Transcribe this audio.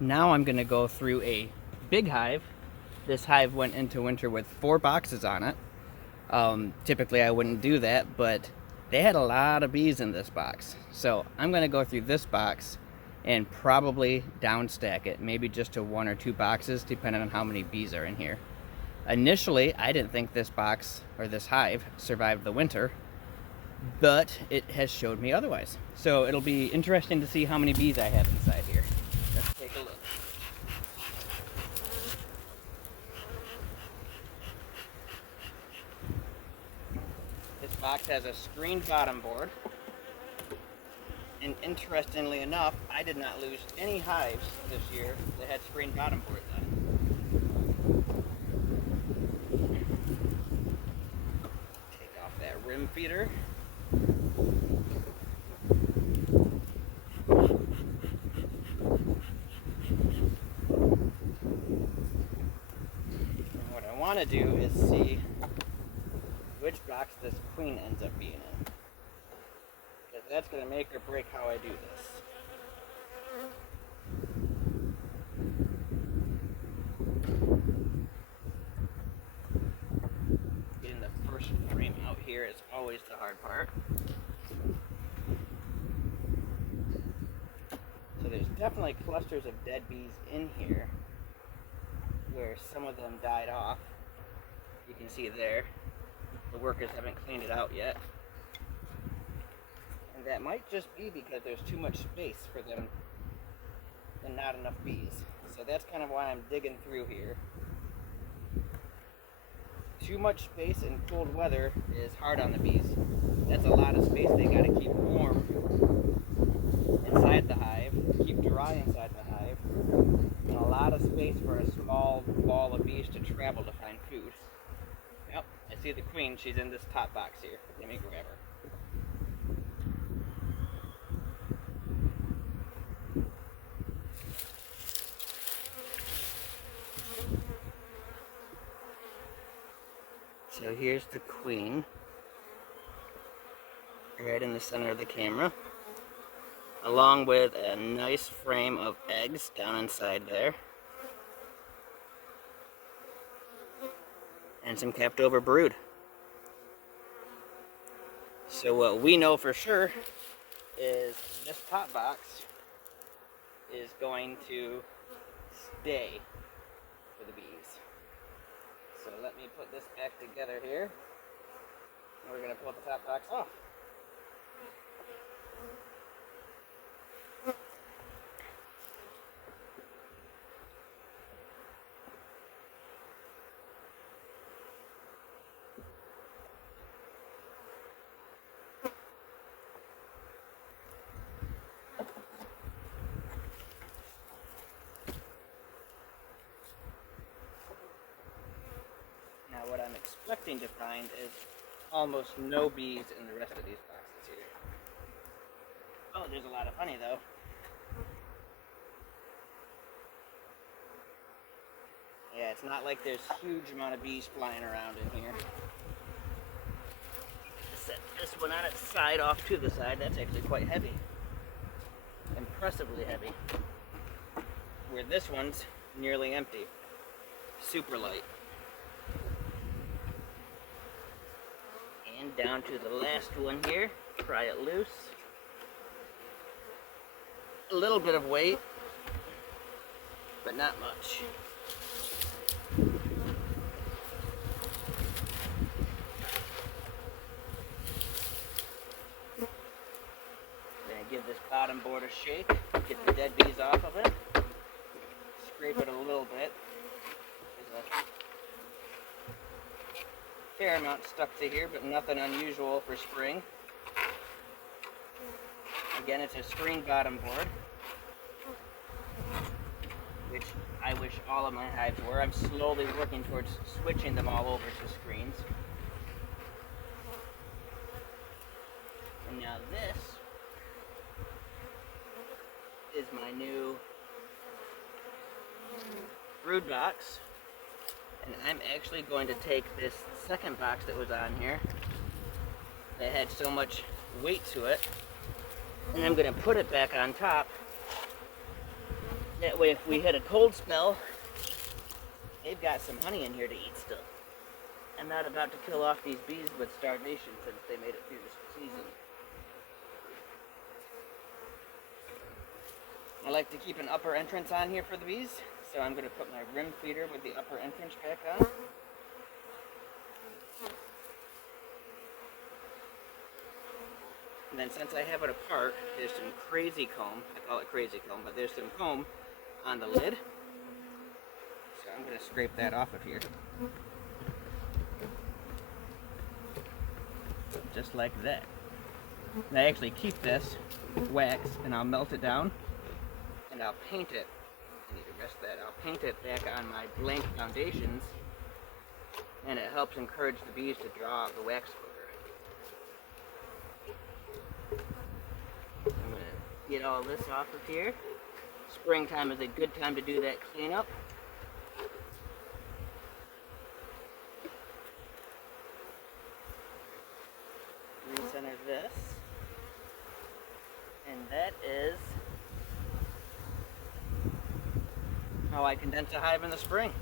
Now I'm gonna go through a big hive. This hive went into winter with 4 boxes on it. Typically I wouldn't do that, but they had a lot of bees in this box. So I'm gonna go through this box and probably downstack it, maybe just to 1 or 2 boxes, depending on how many bees are in here. Initially, I didn't think this box, or this hive, survived the winter, but it has showed me otherwise. So it'll be interesting to see how many bees I have inside here. Let's take a look. This box has a screened bottom board. And interestingly enough, I did not lose any hives this year that had screened bottom boards on it. Take off that rim feeder. And what I want to do is see which box this queen ends up being in. Because that's going to make or break how I do this. Getting the first frame out here is always the hard part. So there's definitely clusters of dead bees in here where some of them died off. You can see there. The workers haven't cleaned it out yet. And that might just be because there's too much space for them and not enough bees. So that's kind of why I'm digging through here. Too much space in cold weather is hard on the bees. That's a lot of space they gotta keep warm inside the hive, keep dry inside the hive, and a lot of space for a small ball of bees to travel to find food. Yep, I see the queen. She's in this top box here. Let me grab her. So here's the queen, right in the center of the camera, along with a nice frame of eggs down inside there, and some kept over brood. So what we know for sure is this top box is going to stay for the bees. So let me put this back together here. And we're going to pull the top box off. Now what I'm expecting to find is almost no bees in the rest of these boxes here. Oh, there's a lot of honey though. Yeah, it's not like there's a huge amount of bees flying around in here. Set this one on its side off to the side. That's actually quite heavy. Impressively heavy. Where this one's nearly empty. Super light. And down to the last one here. Pry it loose. A little bit of weight, but not much. Give this bottom board a shake, get the dead bees off of it, scrape it a little bit. There's a fair amount stuck to here, but nothing unusual for spring. Again, it's a screened bottom board, which I wish all of my hives were. I'm slowly working towards switching them all over to screens. And now this is my new brood box, and I'm actually going to take this second box that was on here that had so much weight to it, and I'm going to put it back on top That way if we hit a cold spell, they've got some honey in here to eat still. I'm not about to kill off these bees with starvation since they made it through this season. I like to keep an upper entrance on here for the bees, so I'm going to put my rim feeder with the upper entrance back on. And then since I have it apart, there's some crazy comb, I call it crazy comb, but there's some comb on the lid. So I'm going to scrape that off of here. Just like that. And I actually keep this with wax and I'll melt it down and I'll paint it. I need to rest that. I'll paint it back on my blank foundations and it helps encourage the bees to draw out the wax quicker. I'm going to get all this off of here. Springtime is a good time to do that cleanup. Recenter this. And that is how I condense a hive in the spring.